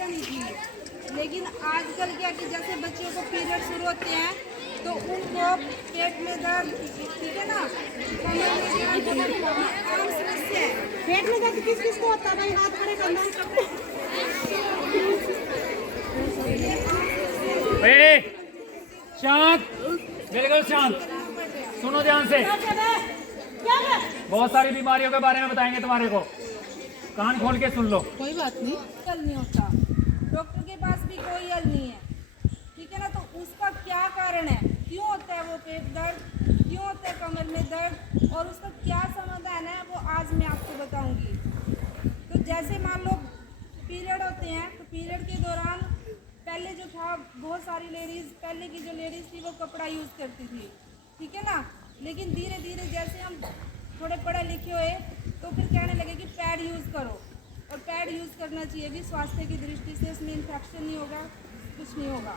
समस्या नहीं थी। लेकिन आजकल क्या कि जैसे बच्चों को पीरियड शुरू होते हैं तो उनको पेट में दर्द, ठीक है ना, आम समस्या है। पेट में दर्द किस किस को होता है भाई? हाथ खड़े करना। शांत, बिल्कुल शांत, सुनो ध्यान से। बहुत सारी बीमारियों के बारे में बताएंगे तुम्हारे को, कान खोल के सुन लो। कोई बात नहीं, हल नहीं होता, डॉक्टर के पास भी कोई हल नहीं है, ठीक है ना। तो उसका क्या कारण है, क्यों होता है वो पेट दर्द, क्यों होता है कमर में दर्द, और उसका क्या समाधान है, वो आज मैं आपको बताऊंगी। तो जैसे मान लो पीरियड होते हैं, तो पीरियड के दौरान पहले जो था, बहुत सारी लेडीज़, पहले की जो लेडीज़ थी वो कपड़ा यूज़ करती थी, ठीक है ना। लेकिन धीरे धीरे जैसे हम थोड़े पढ़े लिखे हुए तो फिर कहने लगे कि पैड यूज़ करो, और पैड यूज़ करना चाहिए भी स्वास्थ्य की दृष्टि से, उसमें इन्फेक्शन नहीं होगा, कुछ नहीं होगा।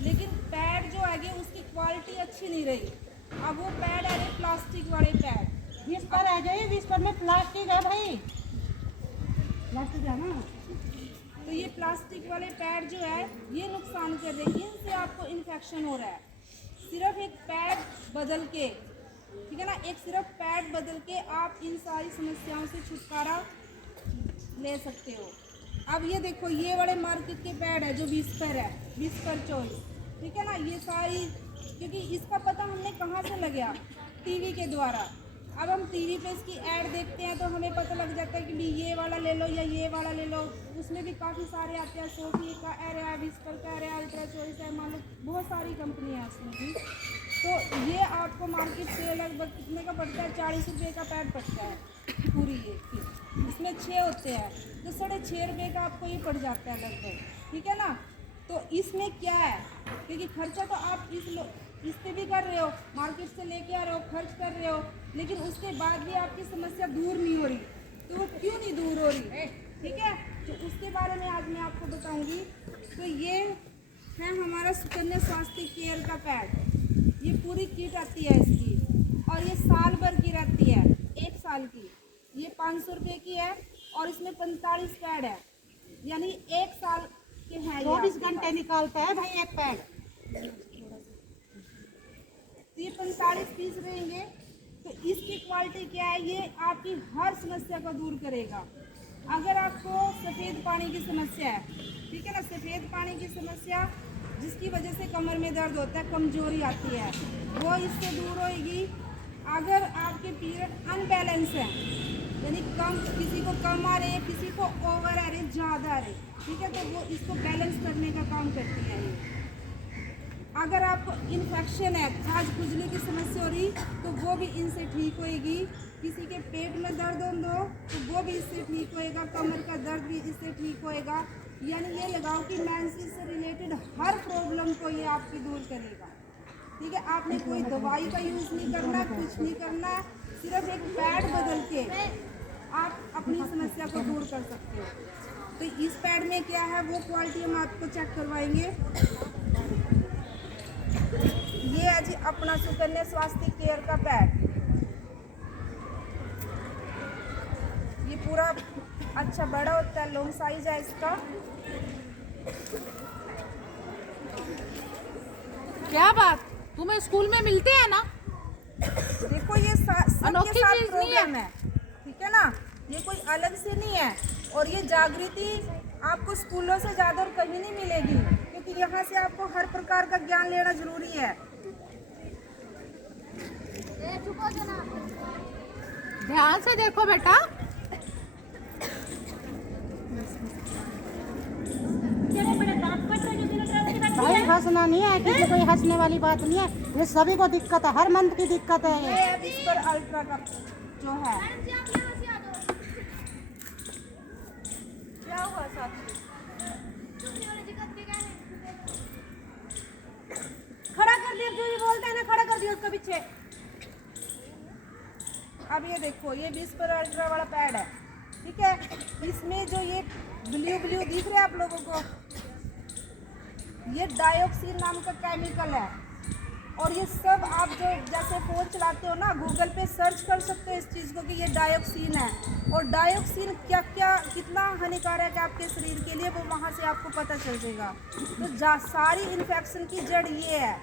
लेकिन पैड जो है उसकी क्वालिटी अच्छी नहीं रही। अब वो पैड आ रहे प्लास्टिक वाले पैड, 20 पर आ जाइए, 20 पर में प्लास्टिक है भाई, प्लास्टिक है ना। तो ये प्लास्टिक वाले पैड जो है ये नुकसान कर रहे हैं, इनसे आपको इन्फेक्शन हो रहा है। सिर्फ एक पैड बदल के, ठीक है ना, एक सिर्फ पैड बदल के आप इन सारी समस्याओं से छुटकारा ले सकते हो। अब ये देखो, ये बड़े मार्केट के पैड है जो 20 पर है, 20 पर चॉइस, ठीक है ना। ये सारी, क्योंकि इसका पता हमने कहाँ से लगा, टीवी के द्वारा। अब हम टीवी पे इसकी ऐड देखते हैं तो हमें पता लग जाता है कि भी ये वाला ले लो या ये वाला ले लो। उसमें भी काफ़ी सारे आते हैं, सोफी का एड है, विस्पर का एड है, अल्ट्रा चॉइस है, मान लो बहुत सारी कंपनियाँ हैं उसमें भी। तो ये आपको मार्केट से लगभग कितने का पड़ता है, 40 रुपये का पैड पड़ता है पूरी ये। इसमें 6 होते हैं, तो 6.5 रुपये का आपको ये पड़ जाता है लगभग, ठीक है ना। तो इसमें क्या है, क्योंकि खर्चा तो आप इस पे भी कर रहे हो, मार्केट से लेके आ रहे हो, खर्च कर रहे हो, लेकिन उसके बाद भी आपकी समस्या दूर नहीं हो रही। तो वो क्यों नहीं दूर हो रही, ठीक है, तो उसके बारे में आज मैं आपको बताऊंगी। तो ये है हमारा सुकन्या स्वास्थ्य केयर का पैड। ये पूरी किट आती है इसकी, और ये साल भर की रहती है, 1 साल की। ये 500 रुपये की है, और इसमें 45 पैड है, यानी 1 साल के हैं। 24 घंटे निकालता है भाई एक पैड। ये 45 पीस रहेंगे। तो इसकी क्वालिटी क्या है, ये आपकी हर समस्या को दूर करेगा। अगर आपको सफ़ेद पानी की समस्या है, ठीक है ना, सफ़ेद पानी की समस्या जिसकी वजह से कमर में दर्द होता है, कमजोरी आती है, वो इससे दूर होएगी। अगर आपके पीरियड अनबैलेंस है, यानी कम, किसी को कम आ रहे, किसी को ओवर आ रहे, ज़्यादा आ रहे, ठीक है, तो वो इसको बैलेंस करने का काम करती है ये। अगर आपको इन्फेक्शन है, खाज खुजली की समस्या हो रही, तो वो भी इनसे ठीक होएगी। किसी के पेट में दर्द हो तो वो भी इससे ठीक होएगा, कमर का दर्द भी इससे ठीक होएगा। यानी ये लगाओ कि मेंसेस से रिलेटेड हर प्रॉब्लम को ये आपकी दूर करेगा, ठीक है। आपने कोई दवाई का यूज़ नहीं करना, कुछ नहीं करना, सिर्फ एक पैड बदल के आप अपनी समस्या को दूर कर सकते हो। तो इस पैड में क्या है, वो क्वालिटी हम आपको चेक करवाएंगे। ये है जी अपना सुकन्या स्वास्थ्य केयर का पैड। ये पूरा अच्छा बड़ा होता है, लॉन्ग साइज है इसका। क्या बात, तुम्हें स्कूल में मिलते हैं ना? देखो ये सबके साथ प्रोग्राम है, ठीक है ना, ये कोई अलग से नहीं है। और ये जागृति आपको स्कूलों से ज़्यादा और कहीं नहीं मिलेगी, क्योंकि यहाँ से आपको हर प्रकार का ज्ञान लेना जरूरी है। ध्यान से देखो बेटा। भाई हंसना नहीं है, किसी कोई हंसने वाली बात नहीं है, ये सभी को दिक्कत है, हर मंथ की दिक्कत है ये। इस पर अल्ट्रा का जो है, क्या हुआ साथी, खड़ा कर दिया, जो ये बोलते हैं ना, खड़ा कर दिया उसका पीछे। अब ये देखो, ये 20 पर अल्ट्रा वाला पैड है, ठीक है। इसमें जो ये ब्लू ब्लू दिख रहा है आप लोगों को, ये डायोक्सिन नाम का केमिकल है, और ये सब आप जो जैसे फ़ोन चलाते हो ना, गूगल पे सर्च कर सकते हो इस चीज़ को कि ये डायोक्सिन है, और डायोक्सिन क्या क्या कितना हानिकारक है आपके शरीर के लिए, वो वहाँ से आपको पता चल जाएगा। तो सारी इन्फेक्शन की जड़ ये है।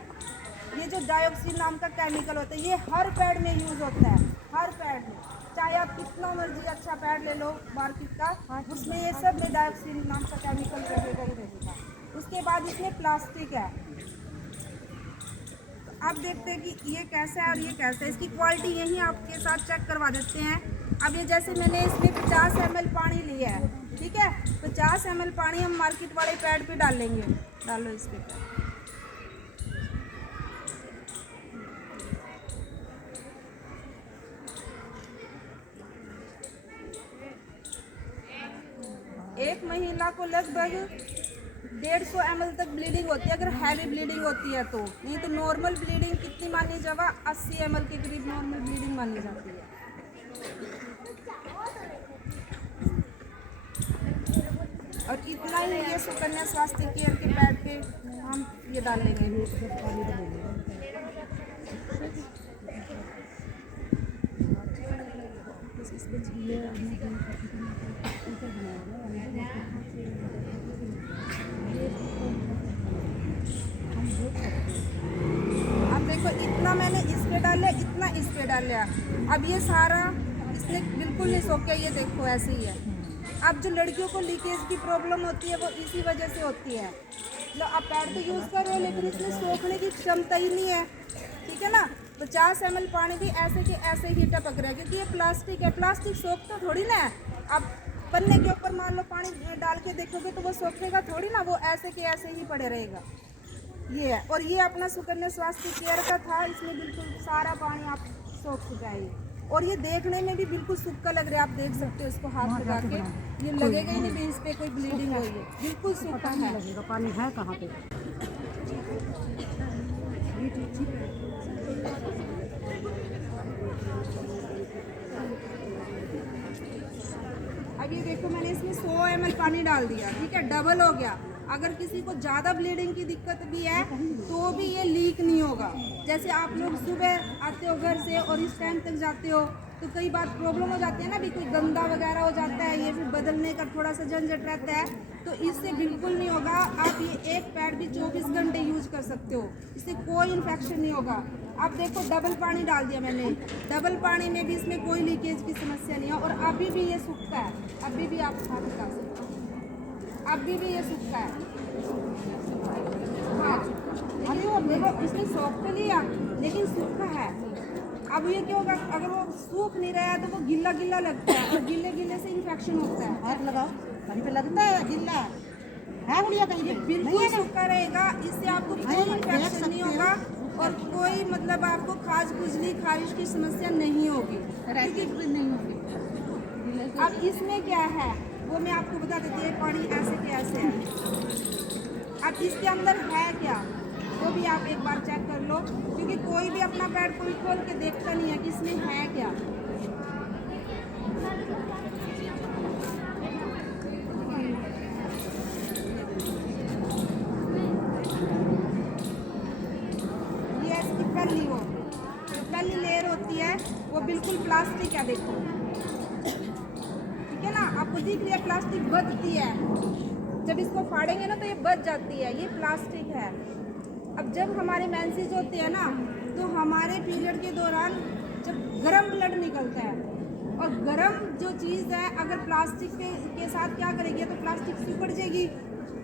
ये जो डायोक्सिन नाम का केमिकल होता है, ये हर पैड में यूज़ होता है, हर पैड में। चाहे आप कितना मर्जी अच्छा पैड ले लो मार्केट का, उसमें ये सब में डायोक्सिन नाम का केमिकल रहेगा ही रहेगा। उसके बाद इसमें प्लास्टिक है। आप देखते हैं कि ये कैसा है और ये कैसा है। इसकी क्वालिटी यही आपके साथ चेक करवा देते हैं। अब ये जैसे मैंने इसमें 50 ml पानी लिया है, ठीक है, 50 ml पानी हम मार्केट वाले पैड पे डालेंगे। डालो इस पे। एक महिला को लगभग 150 ml तक ब्लीडिंग होती है, अगर हैवी ब्लीडिंग होती है तो। नहीं तो नॉर्मल ब्लीडिंग कितनी मानी जावा, 80 ml के करीब नॉर्मल ब्लीडिंग मानी जाती है। और इतना ही ये सुकन्या स्वास्थ्य केयर के पैड पे हम ये डाल लेंगे। अब देखो इतना मैंने इस पे डाला, इतना इस पे डाल लिया। अब ये सारा इसने बिल्कुल नहीं सोख, ये देखो ऐसे ही है। अब जो लड़कियों को लीकेज की प्रॉब्लम होती है वो इसी वजह से होती है। मतलब आप पैड तो यूज़ कर रहे हो लेकिन इसमें सोखने की क्षमता ही नहीं है, ठीक है ना। 50 ml पानी भी ऐसे के ऐसे ही टपक रहा है, क्योंकि ये प्लास्टिक है। प्लास्टिक सोखता थोड़ी ना है। आप पन्ने के ऊपर मान लो पानी डाल के देखोगे तो वो सोखेगा थोड़ी ना, वो ऐसे के ऐसे ही पड़े रहेगा। ये है। और ये अपना सुकन्या स्वास्थ्य केयर का था, इसमें बिल्कुल सारा पानी आप सोख जाएगी। और ये देखने में भी बिल्कुल सूखा लग रहा है, आप देख सकते हो इसको हाथ लगा के, ये लगेगा ही नहीं भी इस पे कोई ब्लीडिंग हुई है, बिल्कुल सूखा है। पानी है कहाँ पे? अब ये देखो मैंने इसमें 100 ml पानी डाल दिया, ठीक है, डबल हो गया। अगर किसी को ज़्यादा ब्लीडिंग की दिक्कत भी है तो भी ये लीक नहीं होगा। जैसे आप लोग सुबह आते हो घर से और इस टाइम तक जाते हो तो कई बार प्रॉब्लम हो जाती है ना, भी कोई गंदा वगैरह हो जाता है, ये फिर बदलने का थोड़ा सा झंझट रहता है, तो इससे बिल्कुल नहीं होगा। आप ये एक पैड भी 24 घंटे यूज कर सकते हो, इससे कोई इन्फेक्शन नहीं होगा। आप देखो डबल पानी डाल दिया मैंने, डबल पानी में भी इसमें कोई लीकेज की समस्या नहीं है। और अभी भी ये सूखता है, अभी भी आप हाथ लगा सकते हो, अभी भी ये सूखता है। हाँ अभी वो देखो इसमें सोख तो लिया लेकिन सूखा है। अब ये क्या होगा, अगर वो सूख नहीं रहा है तो वो गिल्ला गिल्ला लगता है, और गिल्ले गिल्ले से इन्फेक्शन होता है। हाथ लगाओ, कहीं पे लगता है गिल्ला है गुड़िया, कहीं पे बिल्कुल सूखा रहेगा, इससे आपको कोई इन्फेक्शन नहीं होगा और कोई मतलब आपको खाज खुजली खारिश की समस्या नहीं होगी, नहीं होगी। अब इसमें क्या है वो मैं आपको बता देती हूँ, पानी ऐसे के ऐसे है। अब इसके अंदर है क्या वो भी आप एक बार चेक कर लो, क्योंकि कोई भी अपना पैड कोई खोल के देखता नहीं है कि इसमें है क्या। ये इसकी पहली लेयर होती है वो बिल्कुल प्लास्टिक है, देखो ठीक है ना, आपको दिख रही है प्लास्टिक बचती है, जब इसको फाड़ेंगे ना तो ये बच जाती है, ये प्लास्टिक है। अब जब हमारे मेंसेस होते हैं ना तो हमारे पीरियड के दौरान जब गर्म ब्लड निकलता है, और गर्म जो चीज़ है अगर प्लास्टिक के साथ क्या करेगी, तो प्लास्टिक सिकुड़ जाएगी,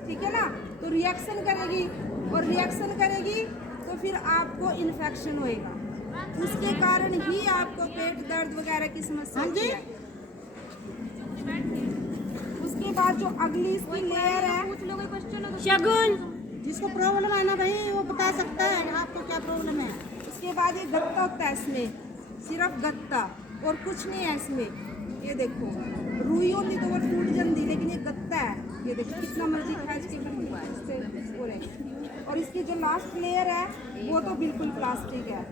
ठीक है ना, तो रिएक्शन करेगी, और रिएक्शन करेगी तो फिर आपको इन्फेक्शन होएगा, उसके कारण ही आपको पेट दर्द वगैरह की समस्या होती है। उसके बाद जो अगली इसकी लेयर है, शगुन जिसको प्रॉब्लम है ना भाई वो बता सकता है आपको क्या प्रॉब्लम है। उसके बाद ये गत्ता होता है, इसमें सिर्फ गत्ता और कुछ नहीं है इसमें। ये देखो रुई होती तो वो टूट जल्दी, लेकिन ये गत्ता है, ये देखो कितना मर्जी खींच के हुआ है इस पे पूरे। और इसकी जो लास्ट लेयर है वो तो बिल्कुल प्लास्टिक है।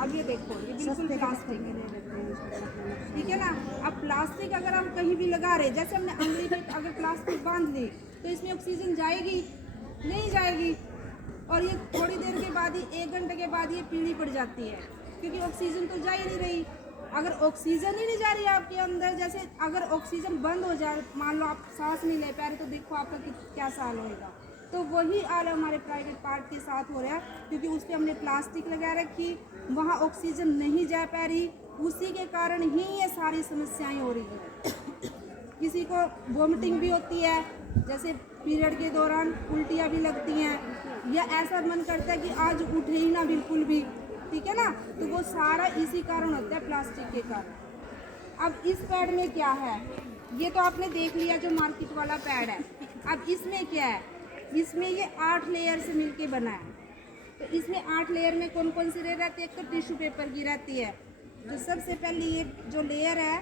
अब ये देखो, ये बिल्कुल प्लास्टिक है, ठीक है ना। अब प्लास्टिक अगर हम कहीं भी लगा रहे, जैसे हमने अंगली में अगर प्लास्टिक बांध ली तो इसमें ऑक्सीजन जाएगी? नहीं जाएगी। और ये थोड़ी देर के बाद ही, 1 घंटे के बाद ये पीली पड़ जाती है, क्योंकि ऑक्सीजन तो जा ही नहीं रही। अगर ऑक्सीजन ही नहीं जा रही आपके अंदर, जैसे अगर ऑक्सीजन बंद हो जाए, मान लो आप सांस नहीं ले पा रहे, तो देखो आपका क्या हाल होएगा। तो वही हाल हमारे प्राइवेट पार्ट के साथ हो रहा है, क्योंकि उस पर हमने प्लास्टिक लगा रखी, वहाँ ऑक्सीजन नहीं जा पा रही, उसी के कारण ही ये सारी समस्याएं हो रही हैं। किसी को वोमिटिंग भी होती है, जैसे पीरियड के दौरान उल्टियाँ भी लगती हैं, या ऐसा मन करता है कि आज उठे ही ना बिल्कुल भी, ठीक है ना। तो वो सारा इसी कारण होता है, प्लास्टिक के कारण। अब इस पैड में क्या है, ये तो आपने देख लिया जो मार्केट वाला पैड है। अब इसमें क्या है, इसमें ये 8 लेयर से मिलके बना है। तो इसमें 8 लेयर में कौन कौन सी लेयर रहती है? एक तो टिश्यू पेपर की रहती है। तो सबसे पहले ये जो लेयर है,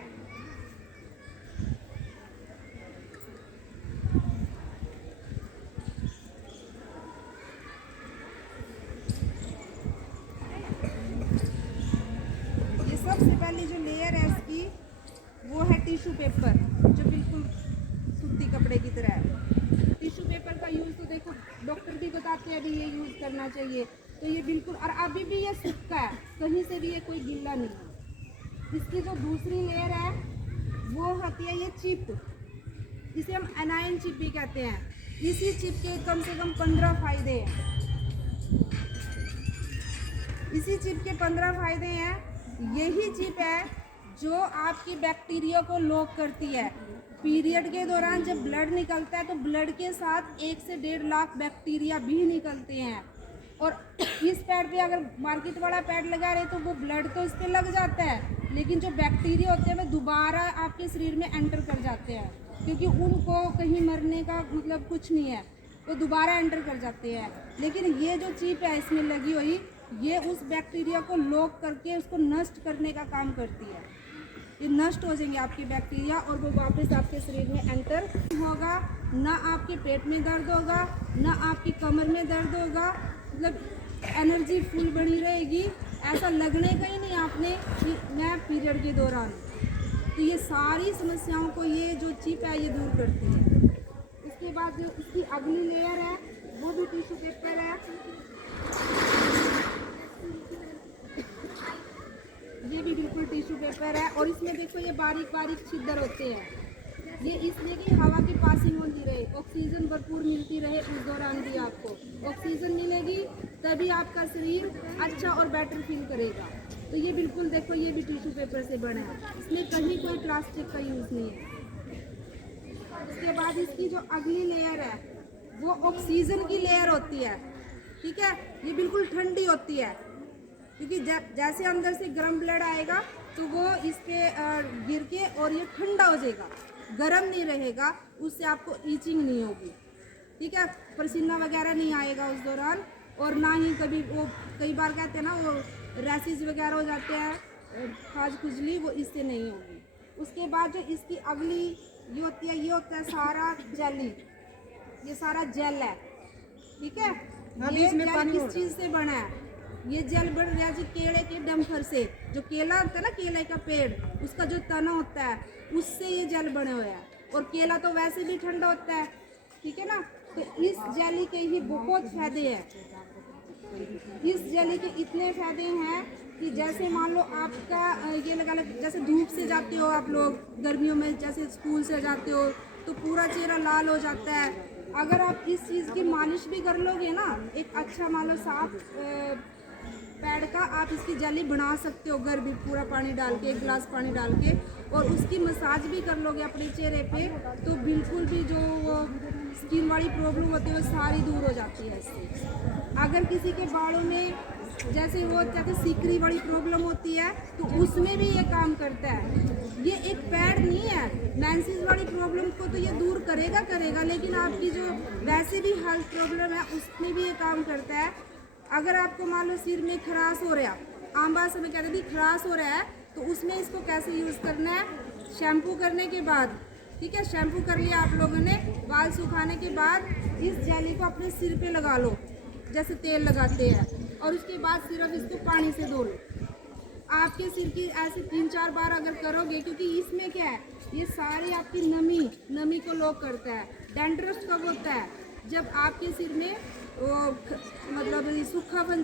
ये सबसे पहली जो लेयर है इसकी, वो है टिश्यू पेपर, जो बिल्कुल सूती कपड़े की तरह है। टिश्यू पेपर का यूज़ तो देखो डॉक्टर भी बताते हैं, अभी ये यूज़ करना चाहिए। तो ये बिल्कुल, और अभी भी ये सूखा है, कहीं से भी ये कोई गिल्ला नहीं है। इसकी जो दूसरी लेयर है वो होती है ये चिप, इसे हम एनाइन चिप भी कहते हैं। इसी चिप के कम से कम 15 फायदे हैं। इसी चिप के 15 फायदे हैं। यही चिप है जो आपकी बैक्टीरिया को लॉक करती है। पीरियड के दौरान जब ब्लड निकलता है तो ब्लड के साथ 1 से 1.5 लाख बैक्टीरिया भी निकलते हैं। और इस पैड पे अगर मार्केट वाला पैड लगा रहे तो वो ब्लड तो इस पर लग जाता है, लेकिन जो बैक्टीरिया होते हैं वो दोबारा आपके शरीर में एंटर कर जाते हैं, क्योंकि उनको कहीं मरने का मतलब कुछ नहीं है, वो दोबारा एंटर कर जाते हैं। लेकिन ये जो चिप है इसमें लगी हुई, ये उस बैक्टीरिया को लॉक करके उसको नष्ट करने का काम करती है। ये नष्ट हो जाएंगे आपकी बैक्टीरिया और वो वापस आपके शरीर में एंटर होगा। ना आपके पेट में दर्द होगा, ना आपकी कमर में दर्द होगा, मतलब एनर्जी फुल बनी रहेगी। ऐसा लगने का ही नहीं आपने कि मैं पीरियड के दौरान। तो ये सारी समस्याओं को ये जो चिप है ये दूर करती है। उसके बाद जो इसकी अगली लेयर है वो भी टिश्यू पेपर है। ये भी बिल्कुल टिश्यू पेपर है और इसमें देखो ये बारीक बारीक छिद्र होते हैं। ये इसलिए कि हवा की पासिंग होती रहे, ऑक्सीजन भरपूर मिलती रहे उस दौरान भी। आपको ऑक्सीजन मिलेगी तभी आपका शरीर अच्छा और बेटर फील करेगा। तो ये बिल्कुल देखो, ये भी टिश्यू पेपर से बना है, इसमें कहीं कोई प्लास्टिक का यूज़ नहीं है। उसके बाद इसकी जो अगली लेयर है वो ऑक्सीजन की लेयर होती है, ठीक है। ये बिल्कुल ठंडी होती है, क्योंकि जैसे अंदर से गर्म ब्लड आएगा तो वो इस पे गिर के और ये ठंडा हो जाएगा, गर्म नहीं रहेगा। उससे आपको ईचिंग नहीं होगी, ठीक है, पसीना वगैरह नहीं आएगा उस दौरान। और ना ही कभी वो कई बार कहते हैं ना वो रैसेस वगैरह हो जाते हैं, खाज खुजली, वो इससे नहीं होगी। उसके बाद जो इसकी अगली ये होती है, ये होता है सारा जेली, ये सारा जेल है, ठीक है। ये जेल किस चीज़ से बना है? ये जेल बन रहा है जी केले के डंफर से। जो केला होता है ना, केले का पेड़, उसका जो तना होता है उससे ये जेल बने हुए हैं। और केला तो वैसे भी ठंडा होता है, ठीक है ना। तो इस जेली के ही बहुत फायदे हैं। इस जेली के इतने फायदे हैं कि जैसे मान लो आपका ये लगा जैसे धूप से जाते हो आप लोग गर्मियों में, जैसे स्कूल से जाते हो तो पूरा चेहरा लाल हो जाता है। अगर आप इस चीज़ की मालिश भी कर लोगे ना, एक अच्छा मान लो साफ पैड का आप इसकी जेली बना सकते हो घर भी, पूरा पानी डाल के, 1 गिलास पानी डाल के, और उसकी मसाज भी कर लोगे अपने चेहरे पे, तो बिल्कुल भी जो वो स्किन वाली प्रॉब्लम होती है वो सारी दूर हो जाती है इससे। अगर किसी के बालों में जैसे वो कहते हैं सिकरी वाली प्रॉब्लम होती है तो उसमें भी ये काम करता है। ये एक पैड नहीं है, मेंसेस वाली प्रॉब्लम को तो ये दूर करेगा, लेकिन आपकी जो वैसे भी हेल्थ प्रॉब्लम है उसमें भी ये काम करता है। अगर आपको मान लो सिर में खराश हो रहा है, आम बात से मैं कहती थी खराश हो रहा है, तो उसमें इसको कैसे यूज़ करना है? शैम्पू करने के बाद, ठीक है, शैम्पू कर लिया आप लोगों ने, बाल सुखाने के बाद इस जेली को अपने सिर पे लगा लो जैसे तेल लगाते हैं, और उसके बाद सिर्फ इसको पानी से धो लो। आपके सिर की ऐसे 3-4 बार अगर करोगे, क्योंकि इसमें क्या है, ये सारे आपकी नमी को लॉक करता है। डैंड्रफ कब होता है? जब आपके सिर में वो मतलब सूखापन